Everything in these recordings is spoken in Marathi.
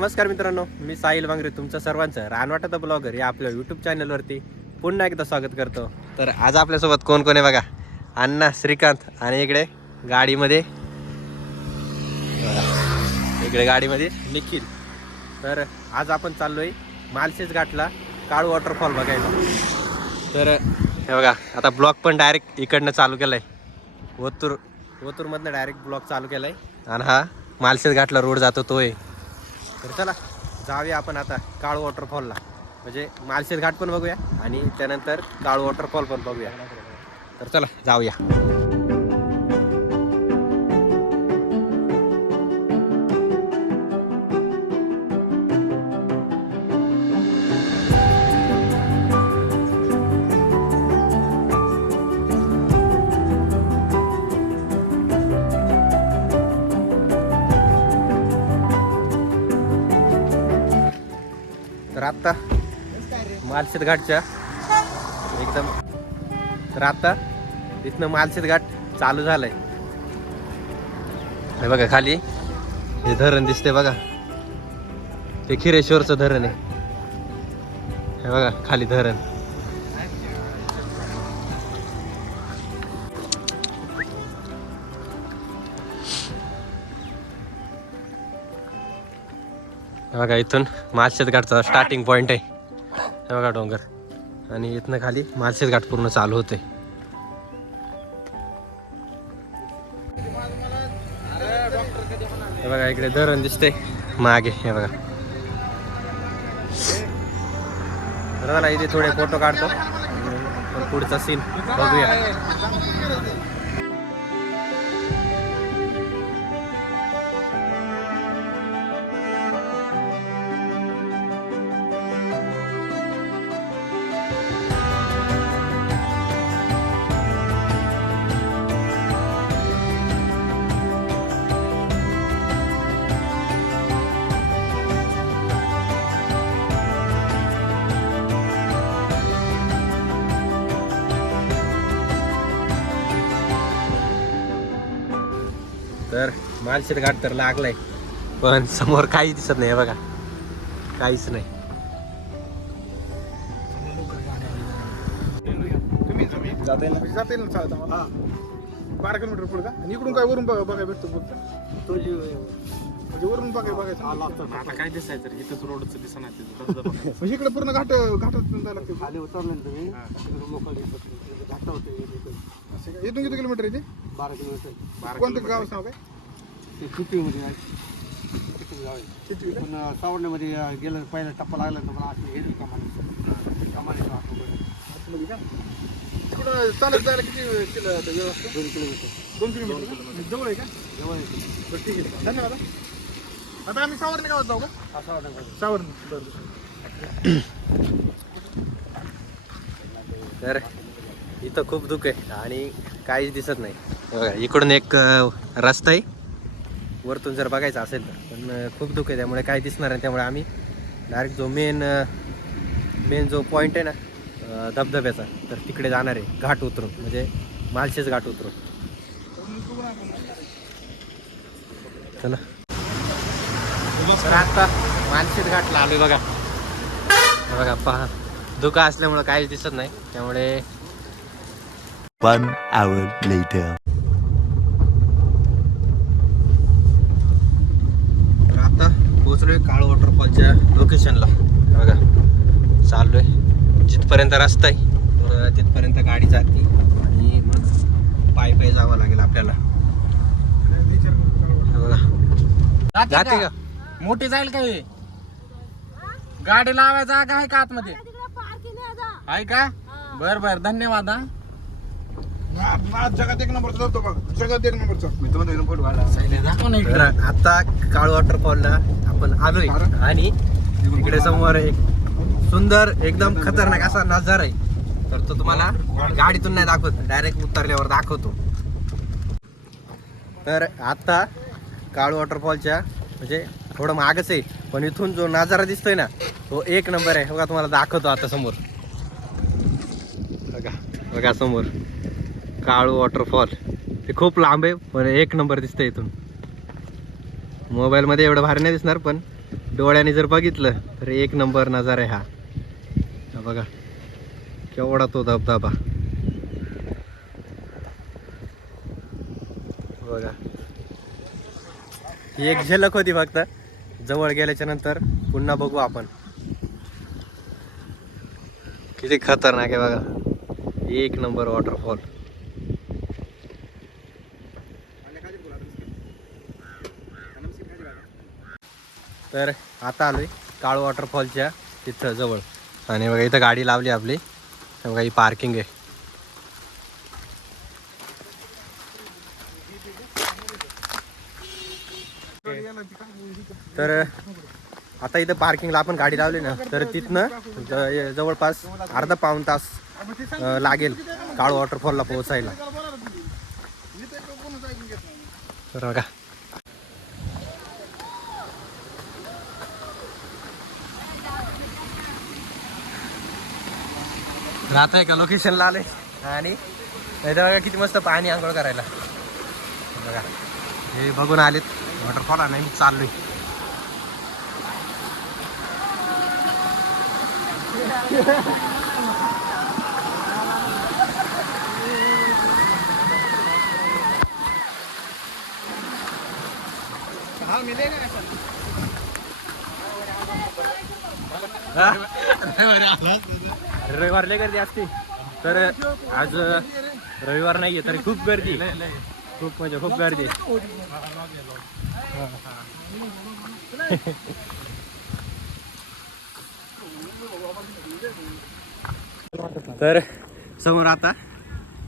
नमस्कार मित्रांनो मी साहिल वांगरे तुमचं सर्वांचं रानवाटाचा ब्लॉगर या आपल्या यूट्यूब चॅनलवरती पुन्हा एकदा स्वागत करतो. तर आज आपल्यासोबत कोण कोण आहे बघा? अण्णा श्रीकांत आणि इकडे गाडीमध्ये. इकडे गाडीमध्ये निखिल. तर आज आपण चाललोय मालशेज घाटला काळू वॉटरफॉल बघायला. तर हे बघा आता ब्लॉक पण डायरेक्ट इकडनं चालू केलाय. ओतूर ओतूरमधनं डायरेक्ट ब्लॉक चालू केलाय. आणि हा मालशेज घाटला रोड जातो तो आहे तर चला जाऊया आपण आता काळू वॉटरफॉलला म्हणजे मालशेर घाट पण बघूया आणि त्यानंतर काळू वॉटरफॉल पण बघूया. तर चला जाऊया. आत्ता मालशेत घाटच्या. एकदम तर आता इथनं मालशेत घाट चालू झालंय. हे बघा खाली. हे धरण दिसते बघा. ते खिरेश्वरचं धरण आहे. हे बघा खाली धरण. बघा इथून मालशेत घाटचा स्टार्टिंग पॉईंट आहे. हे बघा डोंगर. आणि इथनं खाली मालशेत घाट पूर्ण चालू होते हे बघा इकडे धरण दिसते मागे हे बघा. तर इथे थोडे फोटो काढतो. पुढचा सीन बघूया. मालशेत घाट तर लागलाय. पण समोर काही दिसत नाही बघा. काहीच नाही. तुम्ही जाता येईल ना? जाता येईल ना चालत आम्हाला. बारा किलोमीटर पुढे का? आणि इकडून काय वरून बघा बघाय भेटतो फक्त तो जे म्हणजे वरून बघाय बघायचं. आता काय दिसायचं रे? इथंच रोडचं दिसणार तिथं. म्हणजे इकडे पूर्ण घाट घाटात जायला लागते. खाली उतरले ना तुम्ही घाट होते. असं? इथून किती किलोमीटर आहे ते? बारा किलोमीटर. कोणतं गाव नाव काय ते. किती पण अं, गेलं पहिला टप्पा लागला तर मला असं हिरवी कमानी कमानी मध्ये का? तिकडं चालत जायला किती किलो व्यवस्था दोन किलोमीटर. दोन किलोमीटर का? जवळ आहे का? जवळ येते बरं ठीक आहे. धन्यवाद हा. आता आम्ही सावरणे गावात जाऊ का? सावरणे बरं बरं. तर इथं खूप धुक आहे आणि काहीच दिसत नाही. बघा इकडून एक रस्ता आहे वरतून जर बघायचं असेल तर. पण खूप दुःख आहे त्यामुळे काही दिसणार नाही. त्यामुळे आम्ही डायरेक्ट जो मेन मेन जो पॉईंट आहे ना धबधब्याचा तर तिकडे जाणार आहे. घाट उतरून. म्हणजे मालशेच घाट उतरून. चला. तर आता मालशेज घाटला आम्ही बघा. बघा पहा. धुका असल्यामुळं काहीच दिसत नाही. त्यामुळे One hour later. तर आता पोहोचलोय काळ वॉटरफॉलच्या लोकेशनला बघा चाललोय. जिथपर्यंत रस्ता आहे तर तिथपर्यंत गाडी जाते. आणि मग पायी पायी जावं लागेल आपल्याला. हे बघा. जाते का? मोठी जाईल का हे? गाडी लावायचा आहे का आतमध्ये? आहे का? बर बर. धन्यवाद हा. जगात एक नंबरचा जातो बघ. जगात एक मी फोटो आता. काळ वॉटरफॉलला आपण आलोय. आणि इकडे समोर एक सुंदर एकदम खतरनाक असा नजारा आहे. तर तो तुम्हाला गाडीतून नाही दाखवत डायरेक्ट उतरल्यावर दाखवतो. तर आता काळ वॉटरफॉलच्या म्हणजे थोडं मागच आहे. पण इथून जो नजारा दिसतोय ना तो एक नंबर आहे. बघा तुम्हाला दाखवतो आता समोर. बघा बघा समोर. काळू वॉटरफॉल ते खूप लांब आहे पण एक नंबर दिसतंय इथून. मोबाईलमध्ये एवढं भारी नाही दिसणार पण डोळ्याने जर बघितलं तर एक नंबर नजारा आहे हा. हा बघा केवढा तो धबधबा. बघा. ही एक झलक होती फक्त. जवळ गेल्याच्यानंतर पुन्हा बघू आपण. किती खतरनाक आहे बघा. एक नंबर वॉटरफॉल तर आता आलोय काळ वॉटरफॉलच्या तिथं जवळ. आणि बघा इथं गाडी लावली आपली. बघा ही पार्किंग आहे. तर आता इथं पार्किंगला आपण गाडी लावली ना तर तिथनं जवळपास अर्धा पाऊण तास लागेल काळ वॉटरफॉलला पोहोचायला. तर बघा राहत आहे का लोकेशनला आले? आणि नाही तर बघा किती मस्त पाणी आंघोळ करायला. बघा हे बघून आलेत. वॉटरफॉल आणि मी चाललोय. हा? रविवारला गर्दी असते. तर आज रविवार नाहीये तरी खूप गर्दी. खूप म्हणजे खूप गर्दी. तर समोर आता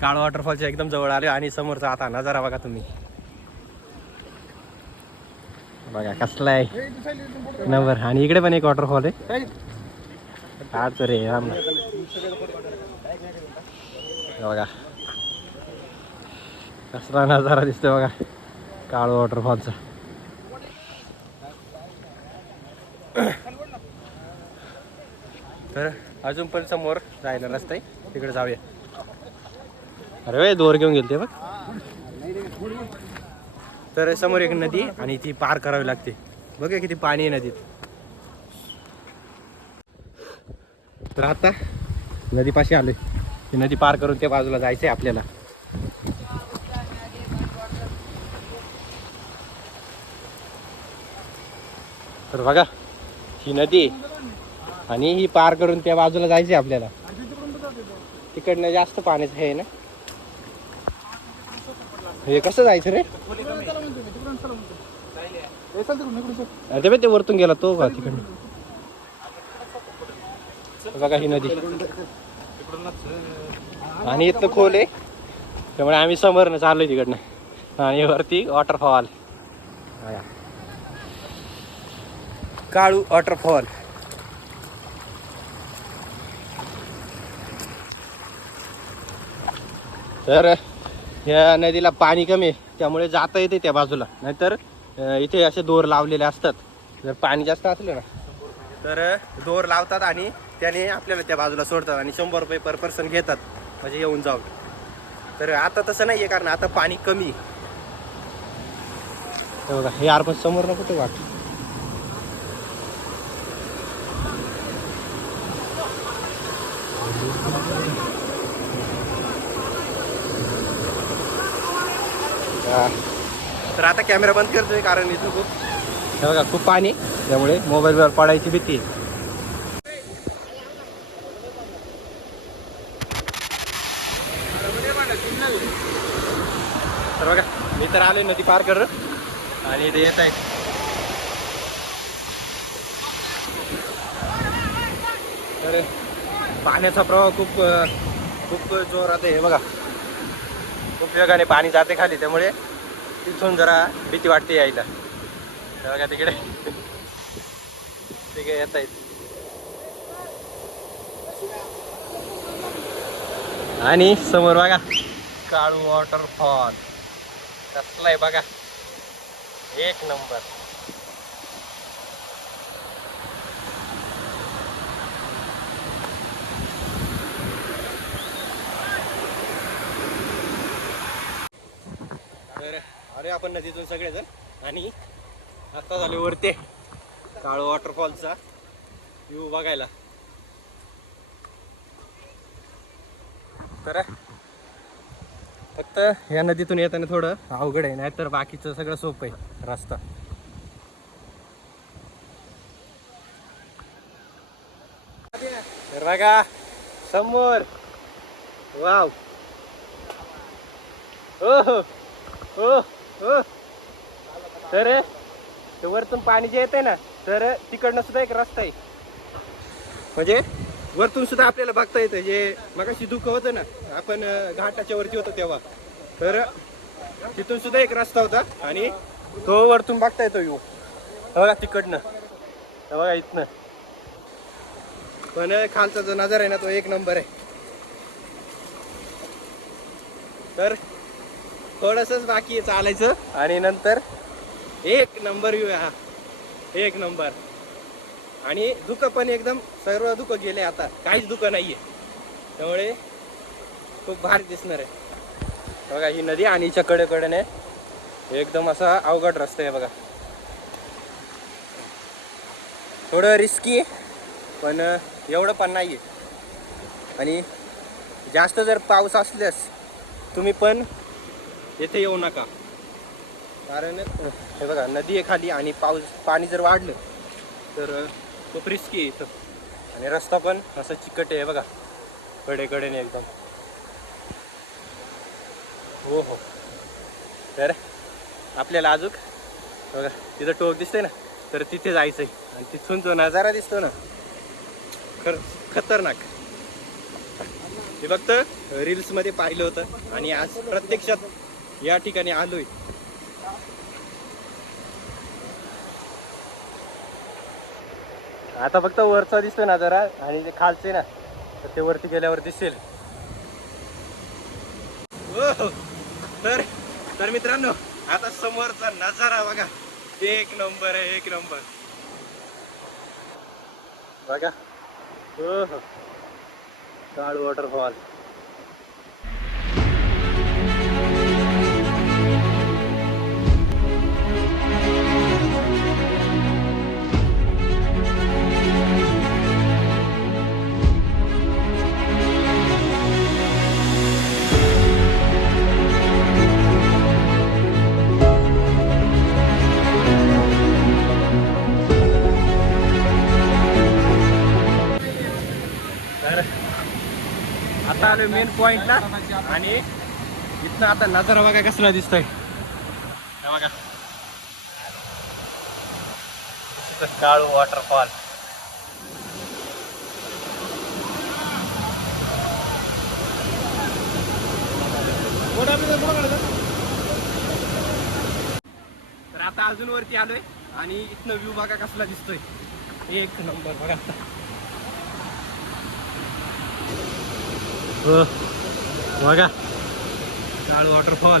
काळ वॉटरफॉलच्या एकदम जवळ आले आणि समोरचा आता नजारा बघा तुम्ही. बघा कसला आहे. नंबर आणि इकडे पण एक वॉटरफॉल आहे. आज रे राम. बघा. कसला नजारा दिसतोय बघा. काळ वॉटरफॉलचा तर अजून पण समोर जायला रस्ता आहे. तिकडे जाऊया. अरे वे दोर घेऊन गेलते बघ. तर समोर एक नदी आणि ती पार करावी लागते. बघा किती पाणी आहे नदीत. तर आता नदीपाशी आलोय. ती नदी पार करून त्या बाजूला जायचंय आपल्याला. तर बघा ही नदी आहे. आणि ही पार करून त्या बाजूला जायचंय आपल्याला. तिकडनं जास्त पाण्याचं हे आहे ना? हे कसं जायचं रे? ते वरतून गेला तो का तिकडनं? बघा ही नदी. आणि इथलं खोल आहे. त्यामुळे आम्ही समोरनं चाललोय तिकडनं. आणि वरती वॉटरफॉल काळू वॉटरफॉल तर या नदीला पाणी कमी आहे. त्यामुळे जाता येते त्या बाजूला. नाहीतर इथे असे दोर लावलेले असतात. जर पाणी जास्त असलं ना तर दोर लावतात आणि त्याने आपल्याला त्या बाजूला सोडतात आणि शंभर रुपये पर पर्सन घेतात म्हणजे येऊन जाऊन तर आता तसं नाही आहे कारण आता पाणी कमी आहे. हे बघा हे आर पण समोर ना कुठे वाट. तर आता कॅमेरा बंद करतोय कारण इथं खूप हे बघा खूप पाणी. त्यामुळे मोबाईलवर पडायची भीती आहे. तर बघा आलोय नदी पार कर. आणि इथे येत आहे तर पाण्याचा प्रवाह खूप खूप जोरात आहे हे बघा. खूप वेगाने पाणी जाते खाली त्यामुळे तिथून जरा भीती वाटते यायला बघा तिकडे. तिकडे येत आहेत. आणि समोर बघा काळू वॉटरफॉल कसलाय बघा. एक नंबर. अरे आपण नदीतून सगळेजण. आणि आता झाले वरते. काळ वॉटरफॉलचा व्ह्यू बघायला. तर फक्त या नदीतून येताना थोडं अवघड आहे नाहीतर बाकीचं सगळं सोपं आहे रस्ता. बघा समोर. वाव. हो हो हो, हो. तर वरतून पाणी जे येते ना तर तिकडनं सुद्धा एक रस्ता आहे. म्हणजे वरतून सुद्धा आपल्याला बघता येतं. जे मगाशी दुःख होतं ना आपण घाटाच्या वरती होतो तेव्हा. तर तिथून सुद्धा एक रस्ता होता आणि तो वरतून बघता येतो येऊ बघा तिकडनं. बघा इथनं. पण खालचा जो नजर आहे ना तो एक नंबर आहे. तर थोडंसंच बाकी आहे चालायचं. आणि नंतर एक नंबर व्ह्यू आहे हा. एक नंबर. आणि धुकं पण एकदम सर्व दुःख गेले आता. काहीच धुकं नाहीये. त्यामुळे खूप भारी दिसणार आहे. बघा ही नदी आणि हिच्या कडेकडेने एकदम असा अवघड रस्ता आहे बघा. थोडं रिस्की पण एवढं पण नाही आहे आणि जास्त जर पाऊस असल्यास तुम्ही पण येथे येऊ नका. कारण हे बघा नदी आहे खाली आणि पाऊस पाणी जर वाढलं तर खूप रिस्की आहे इथं. आणि रस्ता पण असं चिकट आहे बघा. कडेकडेने एकदम. हो हो तर आपल्याला अजून बघा तिथं टोक दिसतंय ना तर तिथे जायचं आहे आणि तिथून जो नजारा दिसतो ना खर खतरनाक. हे फक्त रील्समध्ये पाहिलं होतं आणि आज प्रत्यक्षात या ठिकाणी आलोय. आता फक्त वरचा दिसतोय ना जरा आणि ते खालचे ना तर ते वरती गेल्यावर दिसेल. तर तर मित्रांनो आता समोरचा नजारा बघा. एक नंबर आहे एक नंबर. बघा. हो हो काळ वॉटरफॉल आता आलो मेन पॉइंटला आणि इथनं आता नजारा बघा कसला दिसतोय. हे बघा. काळू वॉटरफॉल तर आता अजून वरती आलोय आणि इथनं व्ह्यू बघा कसला दिसतोय. एक नंबर बघा. हो बघा. काळ वॉटरफॉल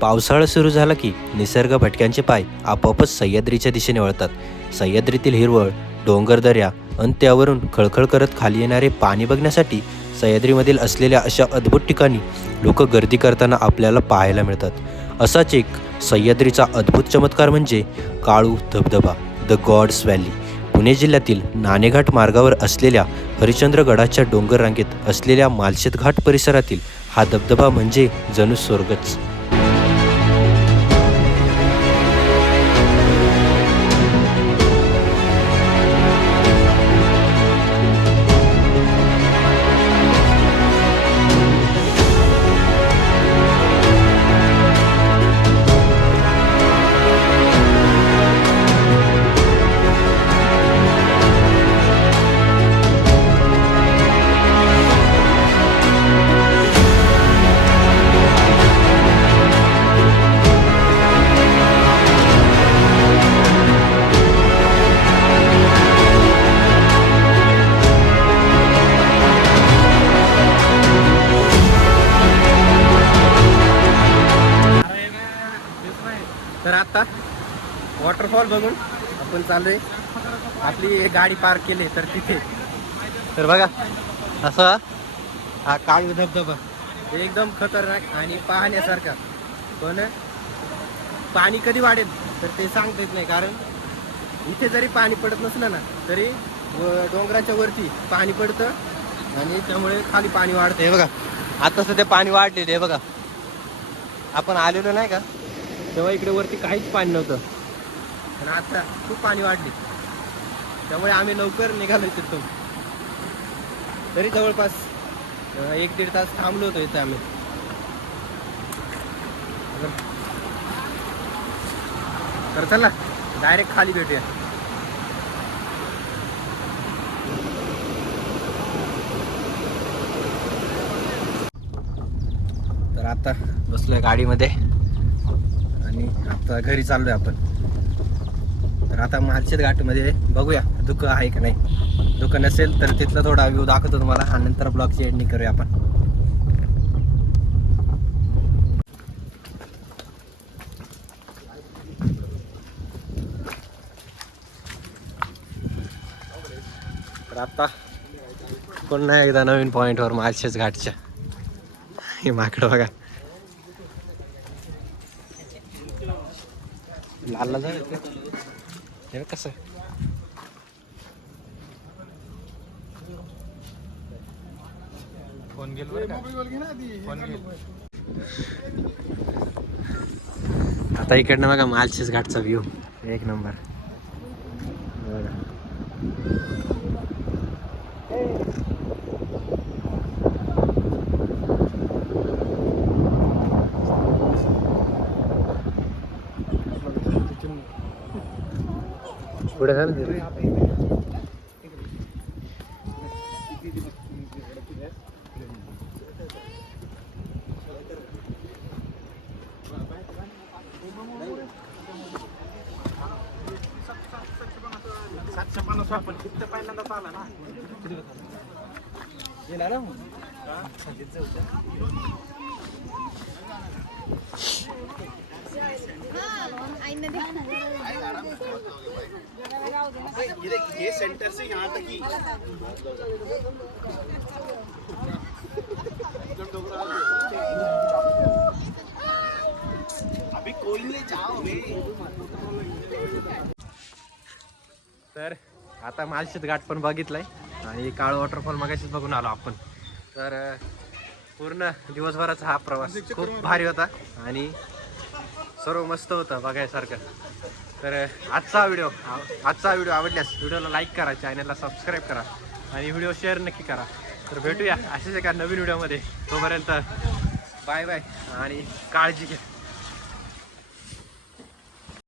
पावसाळा सुरू झाला की निसर्ग भटक्यांचे पाय आपोआपच सह्याद्रीच्या दिशेने वळतात. सह्याद्रीतील हिरवळ डोंगरदऱ्या आणि त्यावरून खळखळ करत खाली येणारे पाणी बघण्यासाठी सह्याद्रीमधील असलेल्या अशा अद्भुत ठिकाणी लोक गर्दी करताना आपल्याला पाहायला मिळतात. असाच एक सह्याद्रीचा अद्भुत चमत्कार म्हणजे काळू धबधबा द गॉड्स व्हॅली पुणे जिल्ह्यातील नाणेघाट मार्गावर असलेल्या हरिश्चंद्रगडाच्या डोंगर रांगेत असलेल्या मालशेत घाट परिसरातील हा धबधबा म्हणजे जणू स्वर्गच. वॉटरफॉल बघून आपण चाललोय. आपली गाडी पार्क केली तर तिथे. तर बघा असा हा. काळू धबधबा. एकदम खतरनाक आणि पाहण्यासारखा. पण पाणी कधी वाढेल तर ते सांगता येत नाही कारण इथे जरी पाणी पडत नसलं ना तरी डोंगराच्या वरती पाणी पडतं आणि त्यामुळे खाली पाणी वाढतं. हे बघा आता सध्या पाणी वाढलेलं आहे बघा. आपण आलेलो नाही का? तेव्हा इकडे वरती काहीच पाणी नव्हतं. आणि आता खूप पाणी वाढले. त्यामुळे आम्ही लवकर निघालो तिथून. तरी जवळपास एक दीड तास थांबलो होतो इथे आम्ही. तर चला डायरेक्ट खाली भेटूया. तर आता बसलोय गाडीमध्ये. आणि आता घरी चाललोय आपण. तर आता मालशेत घाटमध्ये बघूया दुःख आहे का नाही. दुःख नसेल तर तिथला थोडा व्ह्यू दाखवतो तुम्हाला. आणि नंतर ब्लॉगची एंडिंग करूया आपण. तर आता पुन्हा एकदा नवीन पॉईंटवर मालशेज घाटच्या. हे माकडं बघा. लालला जाऊ हे कसं फोन गेलो. आता इकडनं बघा मालशेज घाटचा व्ह्यू एक नंबर बघा पुढे जा तिथे. सातशे पन्नास आपण तिथं पहिल्यांदाच आला ना ये सेंटर से यहाँ तक ही। अभी कोई नहीं जाओ तर आता मालशेत घाट पण बघितलाय. आणि काळ वॉटरफॉल मगाशीच बघून आलो आपण. तर पूर्ण दिवसभराचा हा प्रवास खूप भारी होता. आणि सर्व मस्त होतं बघायसारखं. तर आजचा व्हिडिओ आजचा व्हिडिओ आवडल्यास व्हिडिओला लाईक करा चॅनलला सबस्क्राईब करा आणि व्हिडिओ शेअर नक्की करा. तर भेटूया अशाच एका नवीन व्हिडिओमध्ये. तोपर्यंत बाय बाय आणि काळजी घ्या.